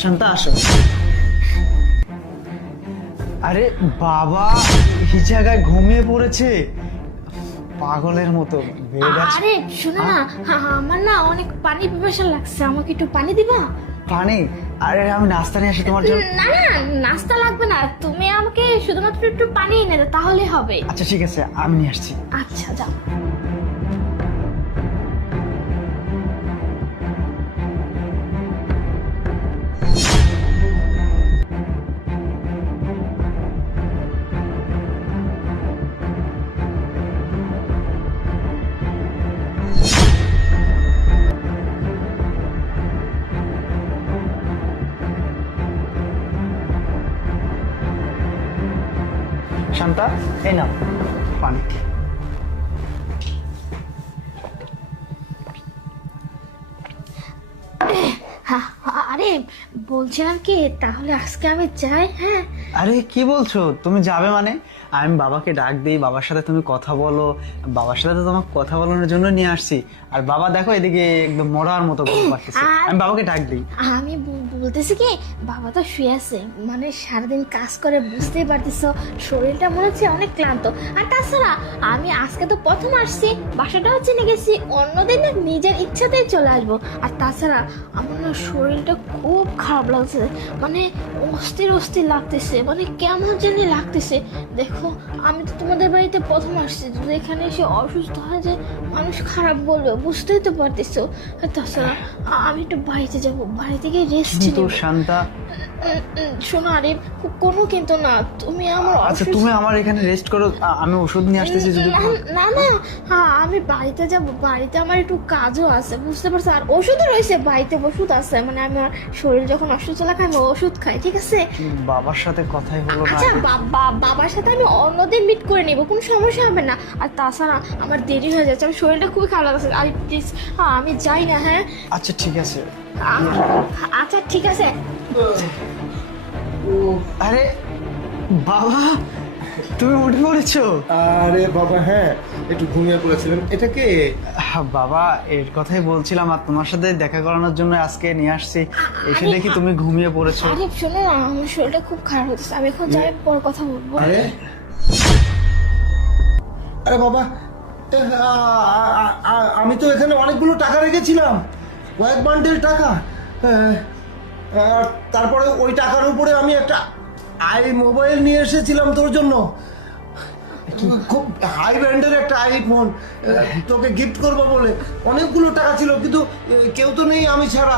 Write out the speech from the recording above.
শান্তা আসো। আরে বাবা এই জায়গায় ঘুমিয়ে পড়েছে পাগলের মতো। বেড আছে? আরে শোনো না, আমার না অনেক পানি পিপাসা লাগছে, আমাকে একটু পানি দিবা? পানি? আরে আমি নাস্তা নিয়ে আসি তোমার জন্য। না না, নাস্তা লাগবে না, তুমি আমাকে শুধুমাত্র একটু পানি এনে দাও তাহলে হবে। আচ্ছা ঠিক আছে, আমি নিয়ে আসছি। আচ্ছা যাও। শান্তা এই নাও পানি। আরে বলছিলাম কি, তাহলে আজকে আমি যাই? হ্যাঁ। আরে কি বলছো, তুমি যাবে মানে? আমি বাবাকে ডাক দিই, বাবার সাথে তুমি কথা বলো। বাবার সাথে তো তোমাকে কথা বলানোর জন্য নিয়ে আসছি। আর বাবা দেখো এদিকে একদম মরার মতো ঘুম পাচ্ছে। আমি বাবাকে ডাক দিই। আমি বলতেছি কি, বাবা তো শুয়ে আছে, মানে সারাদিন কাজ করে বুঝতেই পারতেছো, শরীরটা মনে হচ্ছে অনেক ক্লান্ত। আর তাছাড়া আমি আজকে তো প্রথম আসছি, বাসাটাও চিনে গেছি, অন্যদিন না নিজের ইচ্ছাতেই চলে আসবো। আর তাছাড়া আমার না শরীরটা খুব খারাপ লাগছে, মানে অস্থির অস্থির লাগতেছে, মানে কেমন জানি লাগতেছে। দেখো আমি তো তোমাদের বাড়িতে প্রথম আসছি, যদি এখানে এসে অসুস্থ হয়ে যায় মানুষ খারাপ বলবে, বুঝতেই তো পারতেছো। আর তাছাড়া আমি একটু বাড়িতে যাবো, বাড়িতে গিয়ে রেস্ট কিন্তু নিব। শান্তা শোনো আরে, কোনো কিন্তু না, তুমি আমার আচ্ছা তুমি আমার এখানে রেস্ট করো, আমি ওষুধ নিয়ে আসতেছি যদি। না না, হ্যাঁ আমি বাড়িতে যাব, বাড়িতে আমার একটু কাজও আছে বুঝতে পারছো, আর ওষুধও রয়েছে বাড়িতে, ওষুধ আছে, মানে আমার শরীর যখন অসুস্থ লাগে আমি ওষুধ খাই, ঠিক আছে? বাবার সাথে কথাই হলো না। আচ্ছা বাবার সাথে আমি অন্যদিন মিট করে নিব, কোনো সমস্যা হবে না। আর তাছাড়া আমার দেরি হয়ে যাচ্ছে, আমার শরীরটা খুবই খারাপ লাগছে, আর প্লিজ আমি যাই না। হ্যাঁ আচ্ছা ঠিক আছে। আচ্ছা ঠিক আছে। আরে বাবা তুমি উঠে পড়েছো? আরে বাবা হ্যাঁ, একটু ঘুমিয়ে পড়েছিলেন। এটা কে? বাবা এর কথাই বলছিলাম, আর তোমার সাথে দেখা করানোর জন্য আজকে নিয়ে আসছি। এসে দেখি তুমি ঘুমিয়ে পড়েছো। আরে শোনো না, আমার শরীরটা খুব খারাপ হচ্ছে, আমি এখন যাই, পর কথা বলবো। আরে আরে বাবা, আমি তো এখানে অনেকগুলো টাকা রেখেছিলাম, কয়েক বান্ডেল টাকা। আর তারপরে ওই টাকার উপরে আমি একটা মোবাইল নিয়ে এসেছিলাম তোর জন্য, খুব হাই ব্র্যান্ডের একটা আইফোন তোকে গিফট করবো বলে। অনেকগুলো টাকা ছিল, কিন্তু কেউ তো নেই আমি ছাড়া।